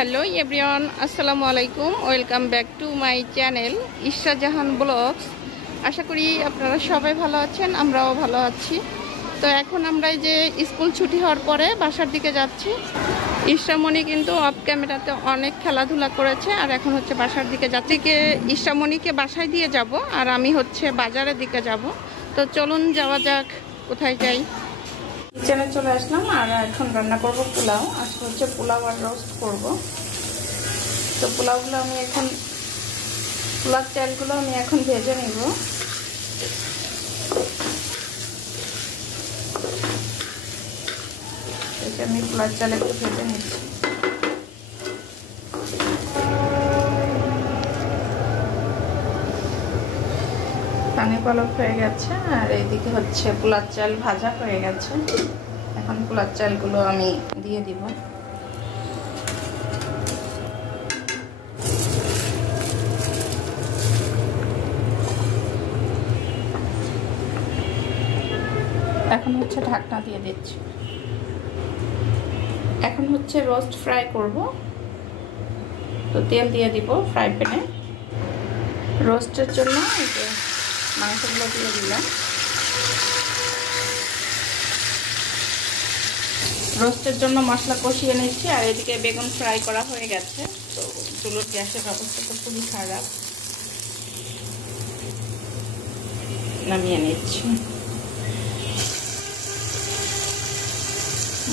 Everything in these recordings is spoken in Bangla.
হ্যালো এভরিওয়ান, আসসালামু আলাইকুম। Welcome back to my channel Ishra Jahan blogs. আশা করি আপনারা সবাই ভালো আছেন, আমরাও ভালো আছি। তো এখন আমরা এই যে স্কুল ছুটি হওয়ার পরে বাসার দিকে যাচ্ছি। ইশরামণি কিন্তু অফ ক্যামেরাতে অনেক খেলাধুলা করেছে, আর এখন হচ্ছে বাসার দিকে যাচ্ছি। ইশরামণিকে বাসায় দিয়ে যাব, আর আমি হচ্ছে বাজারের দিকে যাব। তো চলুন যাওয়া যাক, কোথায় যাই। কিচেনে চলে আসলাম, আর এখন রান্না করব পোলাও। আজকে হচ্ছে পোলাও আর রোস্ট করব। তো পোলাওগুলো আমি এখন পোলার চালগুলো আমি এখন ভেজে নিব। আমি পোলার চাল একটু ভেজে নিচ্ছি। পানি পালক হয়ে গেছে, আর এইদিকে হচ্ছে পোলার চাল ভাজা হয়ে গেছে। এখন পোলার চালগুলো আমি দিয়ে দিব। এখন হচ্ছে ঢাকনা দিয়ে দিচ্ছি। এখন হচ্ছে রোস্ট ফ্রাই করব। তো তেল দিয়ে দিব ফ্রাই প্যানে। রোস্টের জন্য এই যে মাংসগুলো দিয়ে দিলাম। রোস্টের জন্য মশলা কষিয়ে নিচ্ছি, আর এদিকে বেগুন ফ্রাই করা হয়ে গেছে। তো চুলোর গ্যাসের অবস্থা তো খুবই খারাপ, নামিয়ে নিচ্ছি।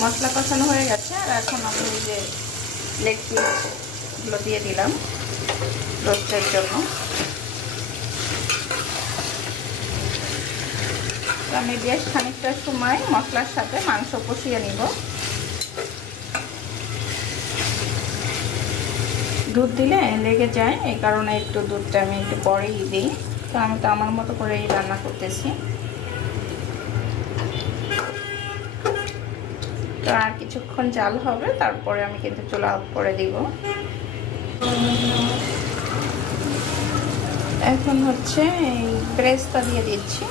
মশলা কষানো হয়ে গেছে, আর এখন আমি এই যে লেগ পিসগুলো দিয়ে দিলাম রোস্টের জন্য। আমি বেশ খানিকটা সময় মশলার সাথে মাংস কষিয়ে নিব। দুধ দিলে লেগে যায়, এই কারণে একটু দুধটা আমি একটু পরেই দিই। তো আমি তো আমার মতো করেই রান্না করতেছি। তো আর কিছুক্ষণ জাল হবে, তারপরে আমি কিন্তু চুলা অফ করে দিব। এখন হচ্ছে এই পেস্তা দিয়ে দিচ্ছি,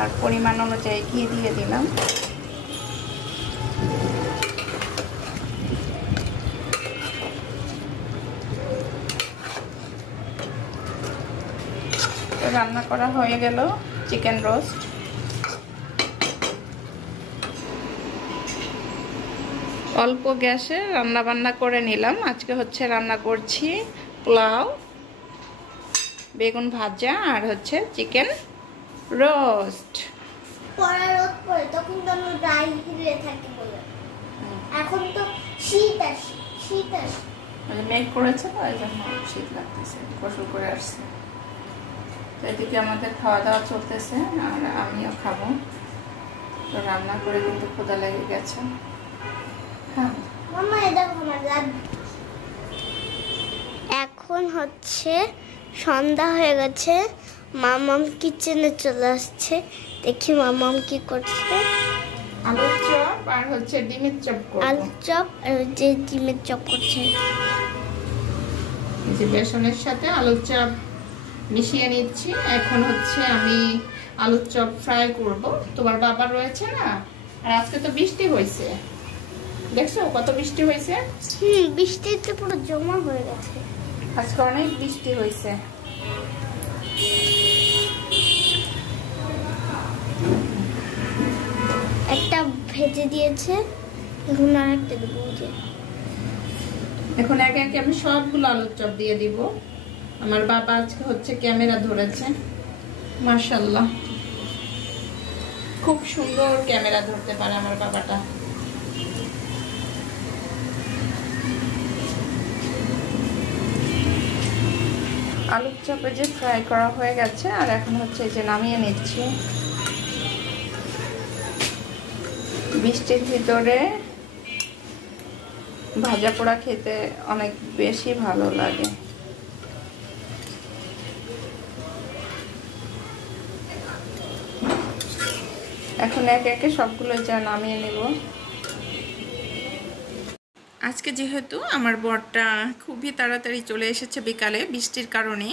আর পরিমাণ অনুযায়ী ঘি দিয়ে দিলাম। রান্না করা হয়ে গেল চিকেন রোস্ট। অল্প গ্যাসে রান্না বান্না করে নিলাম। আজকে হচ্ছে রান্না করছি পোলাও, বেগুন ভাজা, আর হচ্ছে চিকেন রোস্ট। পড়া রোদ পড়ে তখন তো আমরা গায়ে হিলে থাকি বলে, এখন তো শীত আসে। মেঘ করেছে তো, এই জন্য শীত লাগতেছে, গোসল করে আসছে। এদিকে আমাদের খাওয়া দাওয়া চলতেছে, আর আমিও খাবো। তো রান্না করে কিন্তু ক্ষুধা লেগে গেছে। হ্যাঁ মামা, এটা আমার লাগবে। এখন হচ্ছে সন্ধ্যা হয়ে গেছে, মামাম কিচেনে চলে আসছে। দেখি মামাম কি করছে। আলুর চপ আর হচ্ছে ডিমের চপ করব। আলুর চপ আর যে ডিমের চপ করছে। এই যে বেসনের সাথে আলুর চপ মিশিয়ে নিচ্ছি। এখন হচ্ছে আমি আলুর চপ ফ্রাই করব। তোমার বাবা রয়েছে না, আর আজকে তো বৃষ্টি হয়েছে, দেখছো কত বৃষ্টি হয়েছে। বৃষ্টিতে পুরো জমা হয়ে গেছে। আজকে অনেক বৃষ্টি হয়েছে। একটা ভেজে দিয়েছে, এখন আর একটা দেবো। এখন একে একে আমি সবগুলো আলুর চপ দিয়ে দিব। আমার বাবা আজকে হচ্ছে ক্যামেরা ধরেছে, মাশাআল্লাহ খুব সুন্দর ক্যামেরা ধরতে পারে আমার বাবাটা। আলুর চপে যে ফ্রাই করা হয়ে গেছে, আর এখন হচ্ছে এই যে নামিয়ে নিচ্ছি। বৃষ্টির ভিতরে ভাজা পোড়া খেতে অনেক বেশি ভালো লাগে। এখন একে একে সবগুলো যা নামিয়ে নেব। আজকে যেহেতু আমার বরটা খুবই তাড়াতাড়ি চলে এসেছে বিকালে বৃষ্টির কারণে,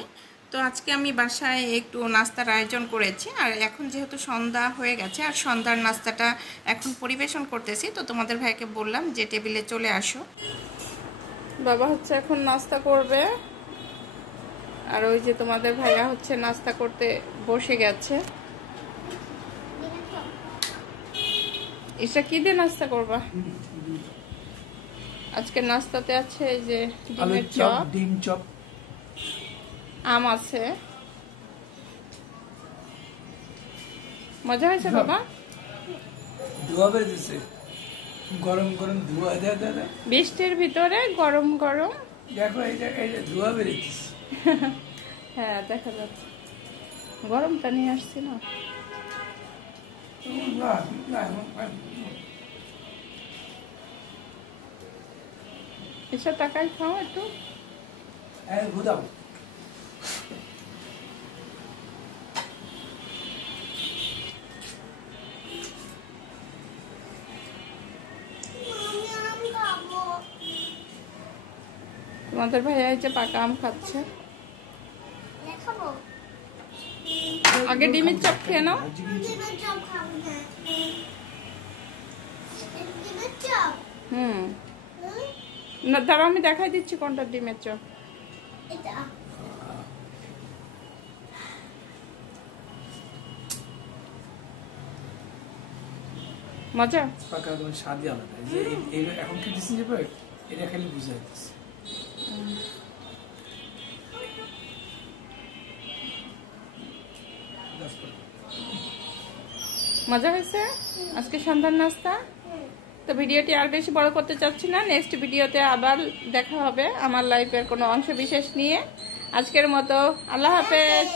তো আজকে আমি বাসায় একটু নাস্তার আয়োজন করেছি, আর এখন যেহেতু সন্ধ্যা হয়ে গেছে আর সন্ধ্যার নাস্তাটা এখন পরিবেশন করতেছি, তো তোমাদের ভাইকে বললাম যে টেবিলে চলে আসো। বাবা হচ্ছে এখন নাস্তা করবে, আর ওই যে তোমাদের ভাইয়া হচ্ছে নাস্তা করতে বসে গেছে। এটা কি দিয়ে নাস্তা করবা? আজকে নাস্তাতে আছে এই যে ডিমের চপ, ডিম চপ, আম আছে। মজা হয়েছে বাবা? ধোয়া বেরিয়েছে, গরম গরম ধোয়া। দাদা বৃষ্টির ভিতরে গরম গরম, দেখো এই যে ধোয়া বেরিয়েছে। হ্যাঁ দেখা যাচ্ছে, গরমটা নিয়ে আসছি না। এসব টাকায় খাও একটু। ভুদাও তোমাদের ভাইয়া এই যে পাকা আম খাচ্ছে। আগে ডিমের চপ খেয়ে নাও। না দাঁড়াও, আমি দেখাই দিচ্ছি কোনটা ডিমের চপ। মজা পাকা তোমার স্বাদই আলাদা। যে এখন কি দিচ্ছি যে এটা খালি বুঝে যাচ্ছে। মজা হয়েছে আজকে সন্ধ্যার নাস্তা। তো ভিডিওটি আর বেশি বড় করতে চাচ্ছি না, নেক্সট ভিডিওতে আবার দেখা হবে আমার লাইফের কোনো অংশ বিশেষ নিয়ে। আজকের মতো আল্লাহ হাফেজ।